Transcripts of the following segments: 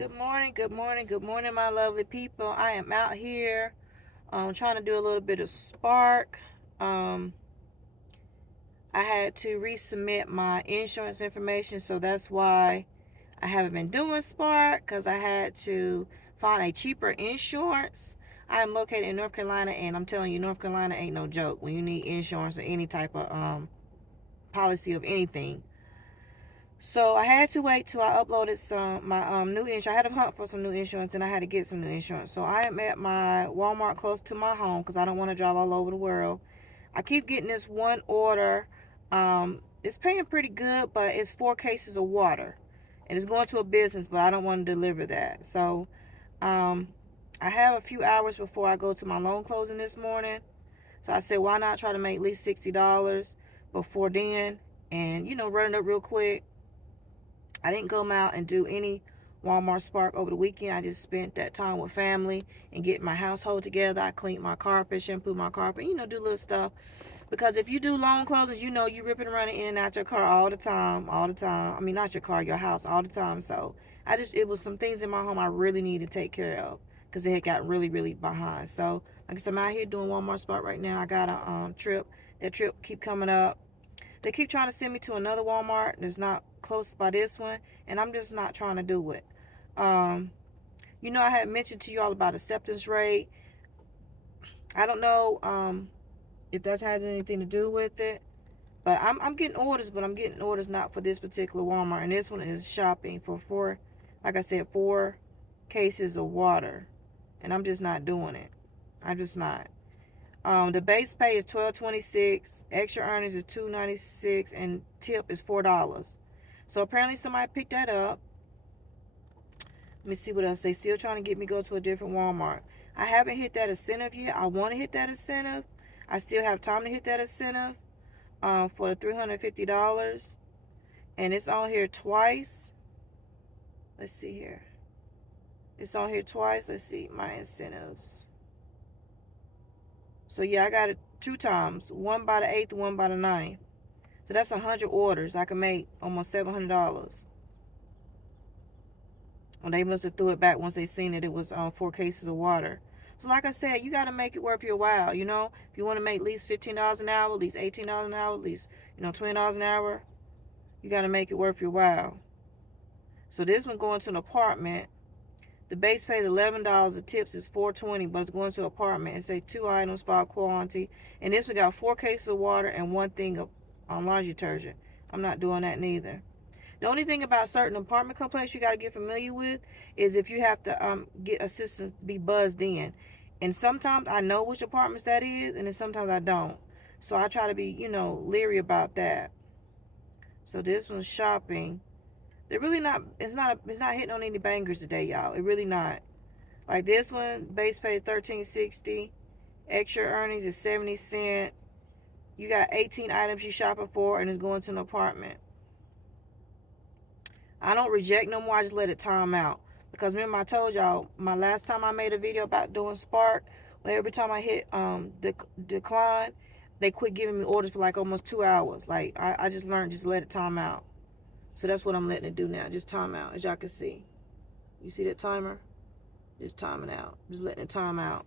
Good morning, good morning, good morning, my lovely people. I am out here trying to do a little bit of Spark. Um, I had to resubmit my insurance information, so that's why I haven't been doing Spark because I had to find a cheaper insurance. I am located in North Carolina, and I'm telling you, North Carolina ain't no joke when you need insurance or any type of policy of anything. So I had to wait till I uploaded some my new insurance. I had to hunt for some new insurance, and I had to get some new insurance. So I am at my Walmart close to my home because I don't want to drive all over the world. I keep getting this one order. It's paying pretty good, but it's 4 cases of water, and it's going to a business, but I don't want to deliver that. So um, I have a few hours before I go to my loan closing this morning. So I said, why not try to make at least $60 before then, and run it up real quick. I didn't go out and do any Walmart Spark over the weekend. I just spent that time with family and get my household together. I cleaned my carpet, shampoo my carpet, do little stuff. Because if you do loan closings, you ripping and running in and out your car all the time, all the time. I mean, not your car, your house all the time. So it was some things in my home I really need to take care of because it had got really, really behind. So, like I said, I'm out here doing Walmart Spark right now. I got a trip. That trip keep coming up. They keep trying to send me to another Walmart that's not close by this one, and I'm just not trying to do it. Um, I had mentioned to you all about acceptance rate. I don't know if that's had anything to do with it, but I'm getting orders, but I'm getting orders not for this particular Walmart, and this one is shopping for like I said, 4 cases of water, and I'm just not doing it. I'm just not. The base pay is $12.26. Extra earnings is $2.96, and tip is $4. So apparently somebody picked that up. Let me see what else. They still trying to get me to go to a different Walmart. I haven't hit that incentive yet. I want to hit that incentive. I still have time to hit that incentive for the $350. And it's on here twice. Let's see here. It's on here twice. Let's see my incentives. So yeah, I got it 2 times. One by the 8th, one by the 9th. So that's 100 orders. I can make almost $700. Well, they must have threw it back once they seen that it was 4 cases of water. So like I said, you got to make it worth your while. If you want to make at least $15 an hour, at least $18 an hour, at least $20 an hour, you got to make it worth your while. So this one going to an apartment. The base pay is $11. The tips is $4.20, but it's going to an apartment. It say 2 items, 5 quantity, and this one got 4 cases of water and 1 thing of laundry detergent. I'm not doing that neither. The only thing about certain apartment complexes you got to get familiar with is if you have to get assistance to be buzzed in. And sometimes I know which apartments that is, and then sometimes I don't. So I try to be, leery about that. So this one's shopping. They're really not. It's not hitting on any bangers today, y'all. It really not. Like this one, base pay is $13.60. Extra earnings is 70 cents. You got 18 items you shopping for, and it's going to an apartment. I don't reject no more. I just let it time out. Because remember I told y'all, my last time I made a video about doing Spark, where every time I hit decline, they quit giving me orders for like almost 2 hours. Like, I just learned just let it time out. So that's what I'm letting it do now. Just time out, as y'all can see. You see that timer? Just timing out. Just letting it time out.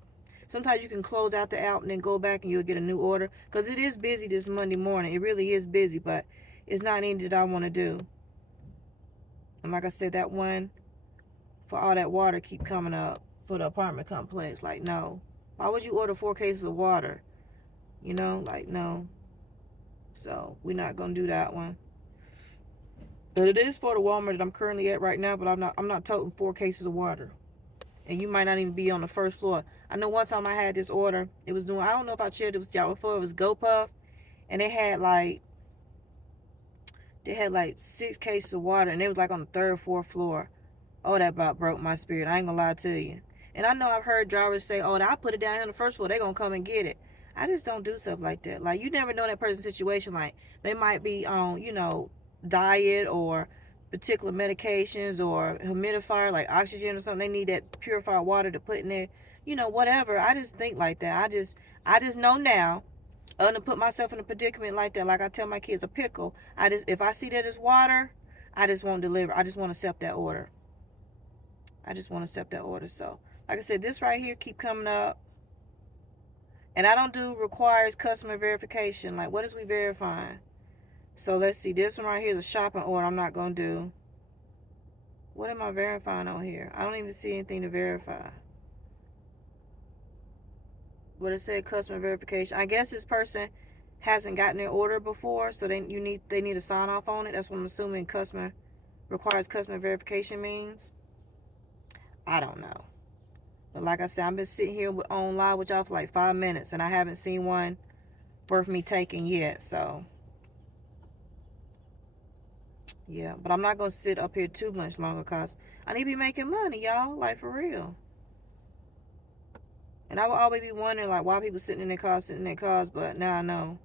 Sometimes you can close out the app and then go back and you'll get a new order. Because it is busy this Monday morning. It really is busy, but it's not anything that I want to do. And like I said, that one for all that water keep coming up for the apartment complex. Like, no. Why would you order 4 cases of water? Like, no. So we're not gonna do that one. But it is for the Walmart that I'm currently at right now, but I'm not toting 4 cases of water. And you might not even be on the first floor. I know one time I had this order. It was doing, I don't know if I shared it with y'all before, it was GoPuff. And they had like 6 cases of water, and it was like on the third, fourth floor. Oh, that about broke my spirit. I ain't gonna lie to you. And I know I've heard drivers say, oh, I put it down here on the first floor. They're gonna come and get it. I just don't do stuff like that. Like, you never know that person's situation. Like, they might be on, diet or particular medications or humidifier, like oxygen or something. They need that purified water to put in there. Whatever. I just think like that. I just know now. Other than put myself in a predicament like that, like I tell my kids, a pickle. If I see that it's water, I just won't deliver. I just won't accept that order. I just want to accept that order. So, like I said, this right here keep coming up. And I don't do requires customer verification. Like, what is we verifying? So, let's see. This one right here is a shopping order I'm not going to do. What am I verifying on here? I don't even see anything to verify. What it said, customer verification. I guess this person hasn't gotten their order before, so they need to sign off on it. That's what I'm assuming customer requires customer verification means. I don't know. But like I said, I've been sitting here on live with y'all for like 5 minutes, and I haven't seen one worth me taking yet. So, yeah. But I'm not going to sit up here too much longer because I need to be making money, y'all. Like, for real. And I will always be wondering, like, why people sitting in their cars, but now I know.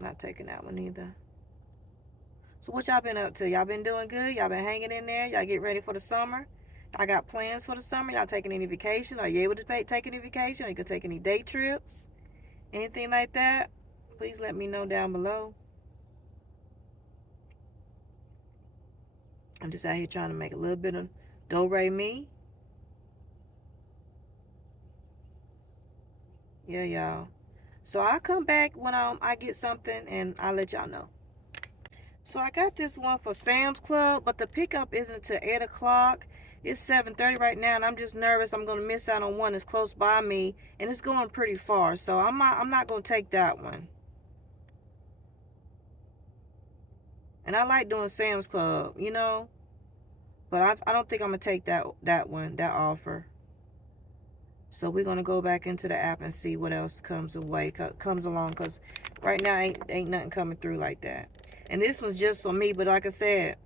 Not taking that one either. So what y'all been up to? Y'all been doing good? Y'all been hanging in there? Y'all getting ready for the summer? I got plans for the summer. Y'all taking any vacation? Are you able to take any vacation? Or you can take any day trips? Anything like that? Please let me know down below. I'm just out here trying to make a little bit of do-re-mi. Yeah, y'all. So I'll come back when I get something and I'll let y'all know. So I got this one for Sam's Club, but the pickup isn't until 8 o'clock. It's 7:30 right now, and I'm just nervous I'm going to miss out on one that's close by me, and it's going pretty far. So I'm not going to take that one. And I like doing Sam's Club, but I don't think I'm going to take that offer. So we're going to go back into the app and see what else comes along, because right now ain't nothing coming through like that. And this one's just for me, but like I said,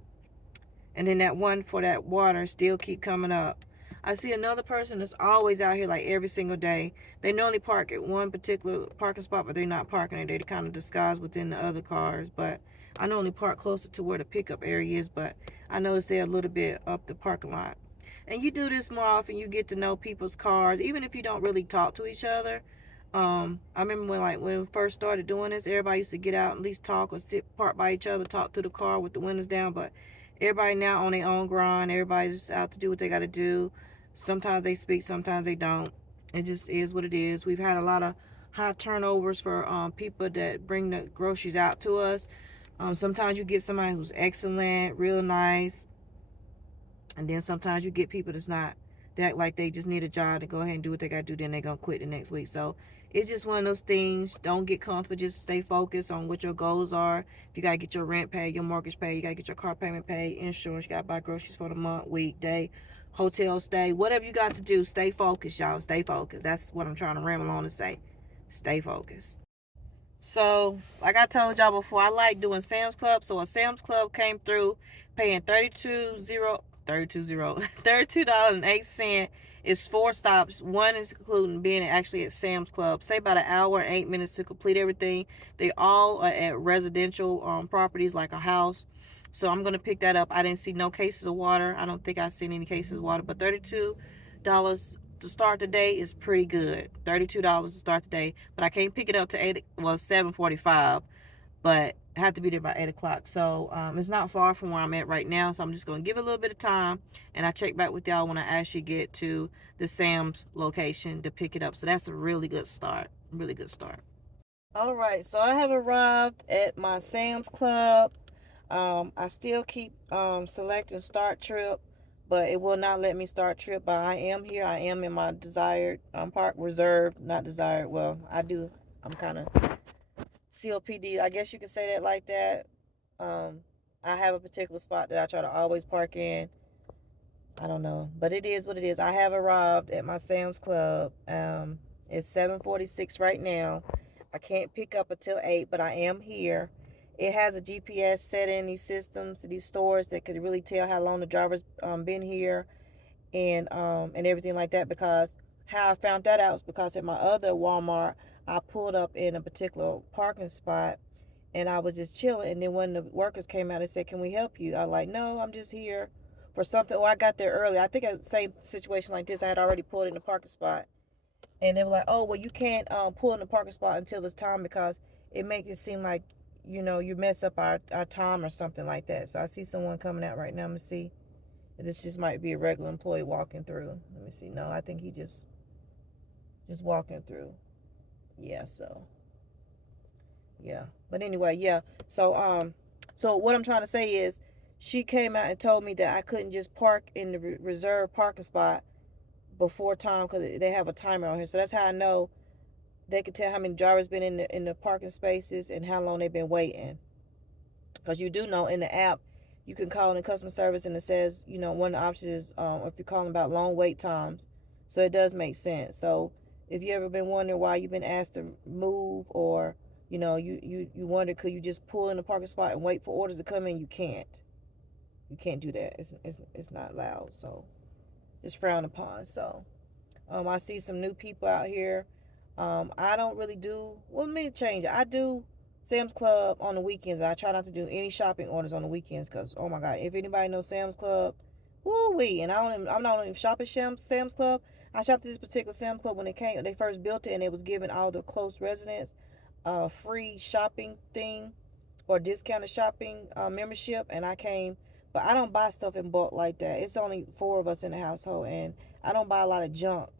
and then that one for that water still keep coming up. I see another person that's always out here like every single day. They normally park at one particular parking spot, but they're not parking it. They kind of disguise within the other cars. But I normally park closer to where the pickup area is, but I noticed they're a little bit up the parking lot. And you do this more often, you get to know people's cars, even if you don't really talk to each other. I remember when we first started doing this, everybody used to get out and at least talk or sit park by each other, talk through the car with the windows down. But everybody now on their own grind. Everybody's out to do what they got to do. Sometimes they speak, sometimes they don't. It just is what it is. We've had a lot of high turnovers for people that bring the groceries out to us. Sometimes you get somebody who's excellent, real nice, and then sometimes you get people that's not, that act like they just need a job to go ahead and do what they got to do, then they're going to quit the next week. So it's just one of those things. Don't get comfortable. Just stay focused on what your goals are. If you got to get your rent paid, your mortgage paid, you got to get your car payment paid, insurance, you got to buy groceries for the month, week, day, hotel stay, whatever you got to do, stay focused, y'all. Stay focused. That's what I'm trying to ramble on to say. Stay focused. So, like I told y'all before, I like doing Sam's Club. So a Sam's Club came through paying $32.08. It's 4 stops. One is including being actually at Sam's Club. Say about an hour and 8 minutes to complete everything. They all are at residential properties like a house. So I'm gonna pick that up. I didn't see no cases of water. I don't think I've seen any cases of water, but $32 to start the day is pretty good. $32 to start the day, but I can't pick it up to 7:45, but I have to be there by 8 o'clock. So it's not far from where I'm at right now. So I'm just going to give it a little bit of time, and I check back with y'all when I actually get to the Sam's location to pick it up. So that's a really good start. Really good start. All right, so I have arrived at my Sam's Club. I still keep selecting start trip, but it will not let me start trip. But I am here. I am in my desired park reserved, not desired. Well, I do. I'm kind of COPD. I guess you could say that like that. I have a particular spot that I try to always park in. I don't know, but it is what it is. I have arrived at my Sam's Club. It's 7:46 right now. I can't pick up until 8, but I am here. It has a GPS set in these systems, these stores that could really tell how long the driver's been here and everything like that. Because how I found that out was because at my other Walmart, I pulled up in a particular parking spot and I was just chilling. And then when the workers came out and said, "Can we help you?" I was like, "No, I'm just here for something." Or I got there early. I think the same situation like this, I had already pulled in the parking spot. And they were like, "Oh, well, you can't pull in the parking spot until it's time because it makes it seem like, you mess up our time or something like that." So I see someone coming out right now. I'm going to see This just might be a regular employee walking through. Let me see. No, I think he just walking through. Yeah, so yeah. But anyway, yeah. So what I'm trying to say is she came out and told me that I couldn't just park in the reserved parking spot before time because they have a timer on here. So that's how I know they can tell how many drivers been in the parking spaces and how long they've been waiting. Because you do know in the app, you can call in customer service and it says, one of the options is if you're calling about long wait times. So it does make sense. So if you ever been wondering why you've been asked to move or, you wonder could you just pull in the parking spot and wait for orders to come in, you can't. You can't do that. It's not allowed. So it's frowned upon. So I see some new people out here. I don't really do, well, let me change it. I do Sam's Club on the weekends. I try not to do any shopping orders on the weekends because, oh my God, if anybody knows Sam's Club, woo wee. And I'm not even shopping Sam's Club. I shopped at this particular Sam's Club when they first built it and it was giving all the close residents a free shopping thing or discounted shopping membership. And I came, but I don't buy stuff in bulk like that. It's only 4 of us in the household and I don't buy a lot of junk,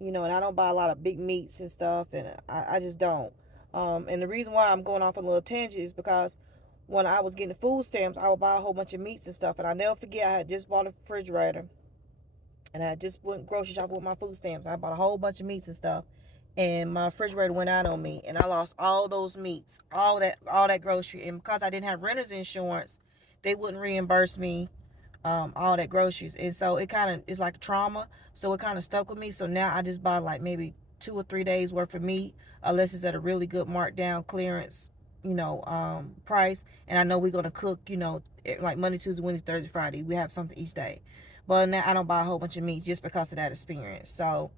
and I don't buy a lot of big meats and stuff, and I just don't. And the reason why I'm going off on a little tangent is because when I was getting food stamps, I would buy a whole bunch of meats and stuff, and I never forget I had just bought a refrigerator, and I just went grocery shopping with my food stamps. I bought a whole bunch of meats and stuff, and my refrigerator went out on me, and I lost all those meats, all that grocery, and because I didn't have renter's insurance, they wouldn't reimburse me all that groceries. And so it kind of is like a trauma. So it kind of stuck with me. So now I just buy like maybe 2 or 3 days worth of meat, unless it's at a really good markdown clearance, price. And I know we're going to cook, like Monday, Tuesday, Wednesday, Thursday, Friday. We have something each day. But now I don't buy a whole bunch of meat just because of that experience. So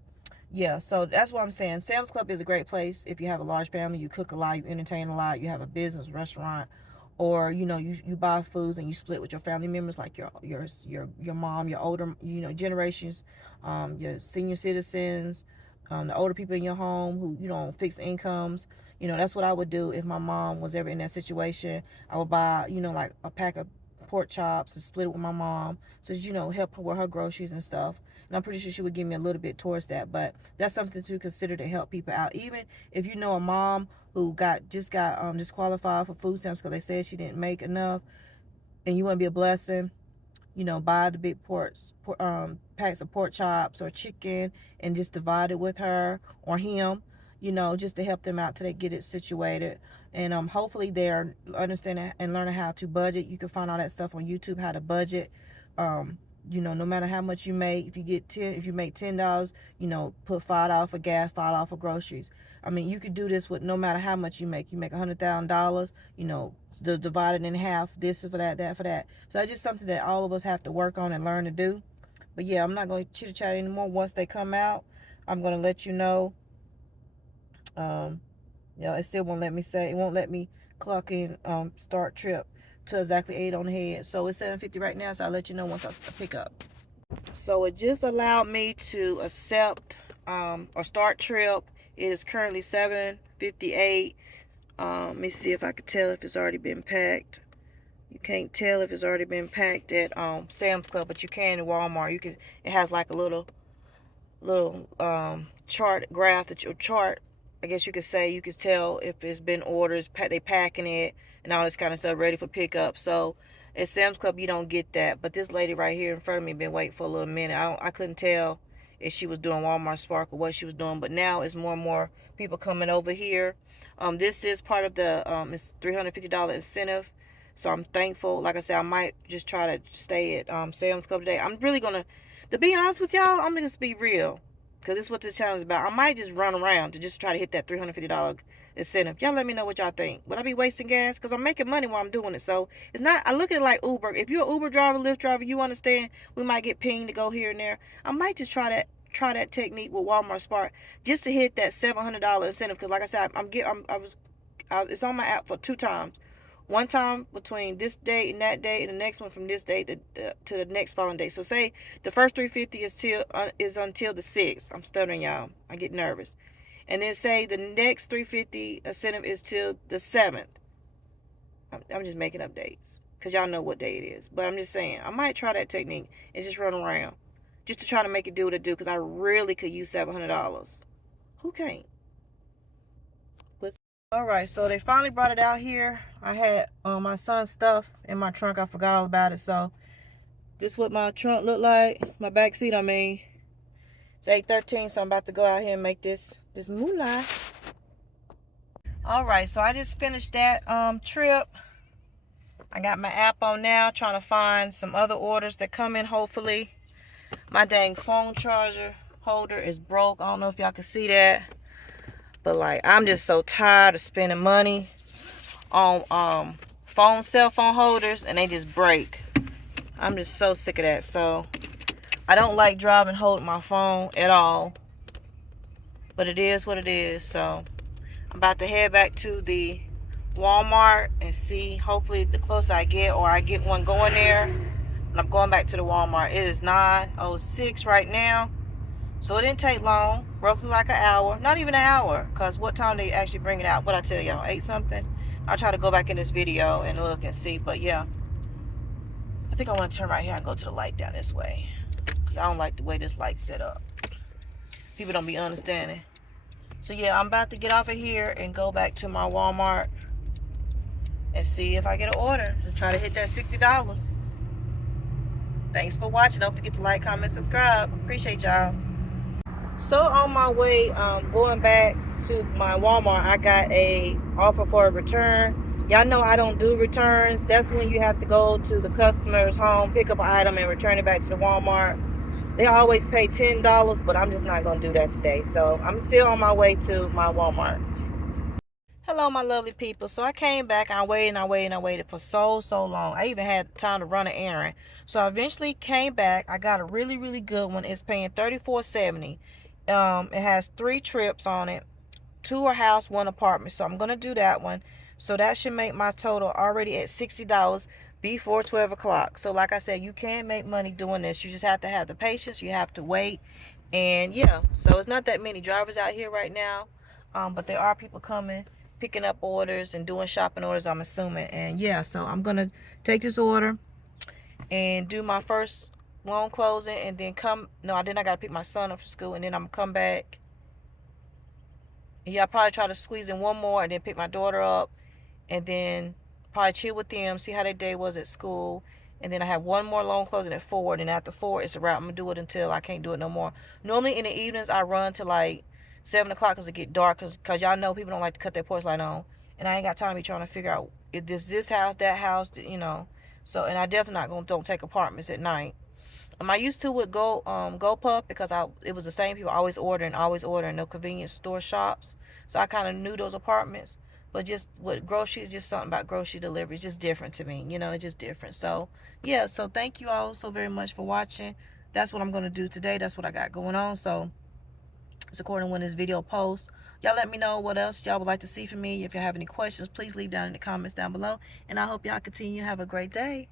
yeah, so that's what I'm saying. Sam's Club is a great place if you have a large family, you cook a lot, you entertain a lot, you have a business restaurant, or you buy foods and you split with your family members, like your mom, your older generations, your senior citizens, the older people in your home who fixed incomes. That's what I would do if my mom was ever in that situation. I would buy like a pack of pork chops and split it with my mom, so help her with her groceries and stuff. And I'm pretty sure she would give me a little bit towards that. But that's something to consider to help people out. Even if you know a mom who just got disqualified for food stamps because they said she didn't make enough, and you want to be a blessing, buy the big packs of pork chops or chicken and just divide it with her or him, just to help them out till they get it situated. And hopefully they're understanding and learning how to budget. You can find all that stuff on YouTube, how to budget. No matter how much you make, if you make $10, put $5 for gas, $5 for groceries. I mean, you could do this with no matter how much you make. You make $100,000, divided in half, this for that for that. So it's just something that all of us have to work on and learn to do. But yeah, I'm not going to chit chat anymore. Once they come out, I'm going to let you know. It still won't let me it won't let me clock in, start trip to exactly 8 on the head. So it's 7:50 right now, so I'll let you know once I pick up. So it just allowed me to accept or start trip. It is currently 7:58. Let me see if I can tell if it's already been packed. You can't tell if it's already been packed at Sam's Club, but you can in Walmart. It has like a little chart graph that your chart, I guess you could say, you could tell if it's been orders, they packing it and all this kind of stuff ready for pickup. So at Sam's Club you don't get that, but this lady right here in front of me been waiting for a little minute. I couldn't tell if she was doing Walmart Spark or what she was doing, but now it's more and more people coming over here. This is part of the it's $350 incentive, so I'm thankful. Like I said, I might just try to stay at Sam's Club today. I'm really gonna, to be honest with y'all, I'm gonna just be real, because this is what this challenge is about. I might just run around to just try to hit that $350 incentive. Y'all let me know what y'all think. Would I be wasting gas? Because I'm making money while I'm doing it. So it's not, I look at it like Uber. If you're an Uber driver, Lyft driver, you understand we might get pinged to go here and there. I might just try that technique with Walmart Spark just to hit that $700 incentive. Because like I said, it's on my app for 2 times. One time between this date and that date, and the next one from this date to the next following day. So say the first 350 is until the 6th. I'm stuttering, y'all. I get nervous. And then say the next 350 incentive is till the 7th. I'm just making up dates. because y'all know what day it is. But I'm just saying, I might try that technique and just run around just to try to make it do what it do, because I really could use $700. Who can't? But all right, so they finally brought it out here. I had my son's stuff in my trunk. I forgot all about it. So this is what my trunk looked like. My back seat, I mean. It's 8:13, so I'm about to go out here and make this moolah. All right, so I just finished that trip. I got my app on now, trying to find some other orders that come in, hopefully. My dang phone charger holder is broke. I don't know if y'all can see that. But like, I'm just so tired of spending money on cell phone holders, and they just break. I'm just so sick of that. So I don't like driving holding my phone at all. But it is what it is. So I'm about to head back to the Walmart and see, hopefully the closer I get, or I get one going there. And I'm going back to the Walmart. It is 9:06 right now. So it didn't take long, roughly like an hour. Not even an hour, because what time they actually bring it out? What I tell y'all, 8 something? I'll try to go back in this video and look and see. But yeah, I think I want to turn right here and go to the light down this way. I don't like the way this light's set up. People don't be understanding. So yeah, I'm about to get off of here and go back to my Walmart and see if I get an order and try to hit that $60. Thanks for watching. Don't forget to like, comment, subscribe. Appreciate y'all. So on my way going back to my Walmart, I got a offer for a return. Y'all know I don't do returns. That's when you have to go to the customer's home, pick up an item, and return it back to the Walmart. They always pay $10, but I'm just not going to do that today. So I'm still on my way to my Walmart. Hello, my lovely people. So I came back. I waited for so long. I even had time to run an errand. So I eventually came back. I got a really good one. It's paying $34.70. It has 3 trips on it. 2 are house, 1 apartment. So I'm gonna do that one. So that should make my total already at $60 before 12 o'clock. So like I said, you can make money doing this. You just have to have the patience. You have to wait. And yeah, so it's not that many drivers out here right now. But there are people coming, picking up orders and doing shopping orders, I'm assuming. And yeah, so I'm gonna take this order and do my first loan closing, and then I gotta pick my son up from school, and then I'm gonna come back. Yeah, I'll probably try to squeeze in one more and then pick my daughter up, and then probably chill with them, see how their day was at school. And then I have one more loan closing at 4, and then after 4 it's a wrap. I'm gonna do it until I can't do it no more. Normally in the evenings I run to like 7 o'clock because it get dark, because y'all know people don't like to cut their porch light on, and I ain't got time to be trying to figure out if this house, that house, so. And I definitely not gonna don't take apartments at night. I used to with GoPuff, because it was the same people always ordering, no convenience store shops. So I kind of knew those apartments. But just with groceries, just something about grocery delivery, it's just different to me. It's just different. So yeah, so thank you all so very much for watching. That's what I'm gonna do today. That's what I got going on. So it's according to when this video posts. Y'all let me know what else y'all would like to see from me. If you have any questions, please leave down in the comments down below. And I hope y'all continue to have a great day.